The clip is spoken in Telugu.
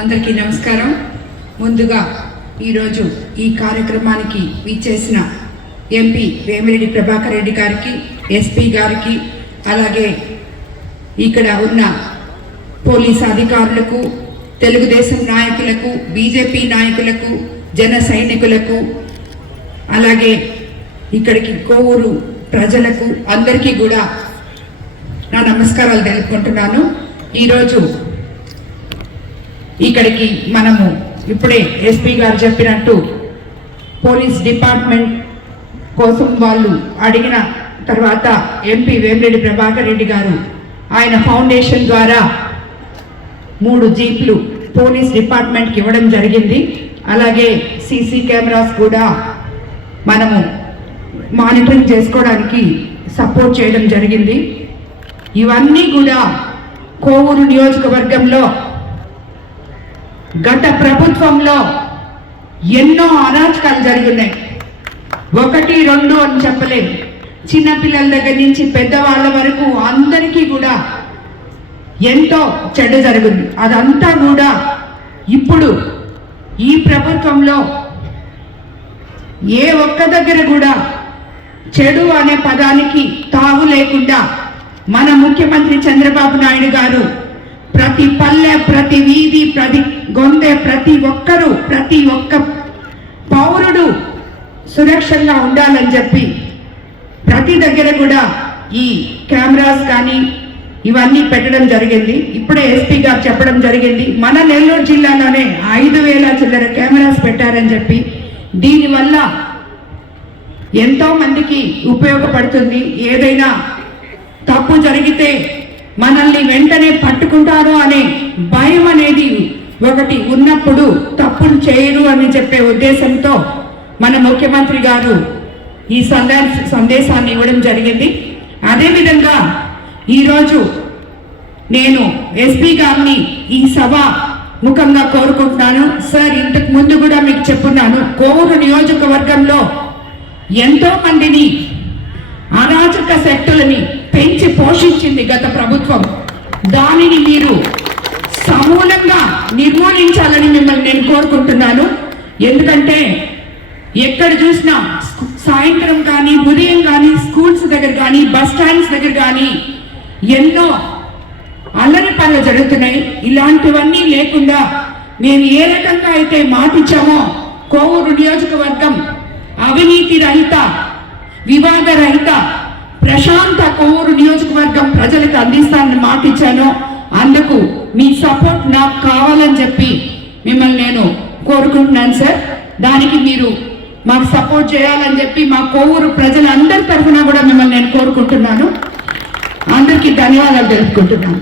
అందరికీ నమస్కారం. ముందుగా ఈరోజు ఈ కార్యక్రమానికి విచ్చేసిన ఎంపీ వేమిరెడ్డి ప్రభాకర్ రెడ్డి గారికి ఎస్పీ గారికి అలాగే ఇక్కడ ఉన్న పోలీస్ అధికారులకు తెలుగుదేశం నాయకులకు బీజేపీ నాయకులకు జన సైనికులకు అలాగే ఇక్కడికి కోవూరు ప్రజలకు అందరికీ కూడా నా నమస్కారాలు తెలుపుకుంటున్నాను. ఈరోజు ఇక్కడికి మనము ఇప్పుడే ఎస్పీ గారు చెప్పినట్టు పోలీస్ డిపార్ట్మెంట్ కోసం వాళ్ళు అడిగిన తర్వాత ఎంపీ వేమిరెడ్డి ప్రభాకర్ రెడ్డి గారు ఆయన ఫౌండేషన్ ద్వారా మూడు జీప్లు పోలీస్ డిపార్ట్మెంట్కి ఇవ్వడం జరిగింది. అలాగే సీసీ కెమెరాస్ కూడా మనము మానిటరింగ్ చేసుకోవడానికి సపోర్ట్ చేయడం జరిగింది. ఇవన్నీ కూడా కోవూరు నియోజకవర్గంలో గత ప్రభుత్వంలో ఎన్నో అరాచకాలు జరిగినాయి. ఒకటి రెండు అని చెప్పలేము చిన్నపిల్లల దగ్గర నుంచి పెద్దవాళ్ళ వరకు అందరికీ కూడా ఎంతో చెడ్డ జరిగింది. అదంతా కూడా ఇప్పుడు ఈ ప్రభుత్వంలో ఏ ఒక్క దగ్గర కూడా చెడు అనే పదానికి తావు లేకుండా మన ముఖ్యమంత్రి చంద్రబాబు నాయుడు గారు ప్రతి పల్లె ప్రతి వీధి ప్రతి గొంతె ప్రతి ఒక్కరూ ప్రతి ఒక్క పౌరుడు సురక్షంగా ఉండాలని చెప్పి ప్రతి దగ్గర కూడా ఈ కెమెరాస్ కానీ ఇవన్నీ పెట్టడం జరిగింది. ఇప్పుడే ఎస్పీ గారు చెప్పడం జరిగింది. మన నెల్లూరు జిల్లాలోనే ఐదు వేల చిల్లర కెమెరాస్ పెట్టారని చెప్పి. దీనివల్ల ఎంతో మందికి ఉపయోగపడుతుంది. ఏదైనా తప్పు జరిగితే మనల్ని వెంటనే పట్టుకుంటారు అనే భయం అనేది ఒకటి ఉన్నప్పుడు తప్పులు చేయరు అని చెప్పే ఉద్దేశంతో మన ముఖ్యమంత్రి గారు ఈ సందే సందేశాన్ని ఇవ్వడం జరిగింది. అదేవిధంగా ఈరోజు నేను ఎస్పీ గారిని ఈ సభ ముఖంగా కోరుకుంటున్నాను. సార్ ఇంతకు ముందు కూడా మీకు చెప్పున్నాను. కోవూరు నియోజకవర్గంలో ఎంతో మందిని అరాచక శక్తులని పెంచి చేసింది గత ప్రభుత్వం. దానిని మీరు సమూలంగా నిర్మూలించాలని మిమ్మల్ని నేను కోరుకుంటున్నాను. ఎందుకంటే ఎక్కడ చూసినా సాయంత్రం కానీ ఉదయం కానీ స్కూల్స్ దగ్గర కానీ బస్ స్టాండ్స్ దగ్గర కానీ ఎన్నో అల్లరి పనులు జరుగుతున్నాయి. ఇలాంటివన్నీ లేకుండా మేము ఏ రకంగా అయితే మాటిచ్చామో కోవూరు నియోజకవర్గం అవినీతి రహిత వివాద రహిత ప్రశాంత కోవూరు నియోజకవర్గం ప్రజలకు అందిస్తానని మాటిచ్చానో అందుకు మీ సపోర్ట్ నాకు కావాలని చెప్పి మిమ్మల్ని నేను కోరుకుంటున్నాను సార్. దానికి మీరు మాకు సపోర్ట్ చేయాలని చెప్పి మా కోవూరు ప్రజలందరి తరఫున కూడా మిమ్మల్ని నేను కోరుకుంటున్నాను. అందరికీ ధన్యవాదాలు తెలుపుకుంటున్నాను.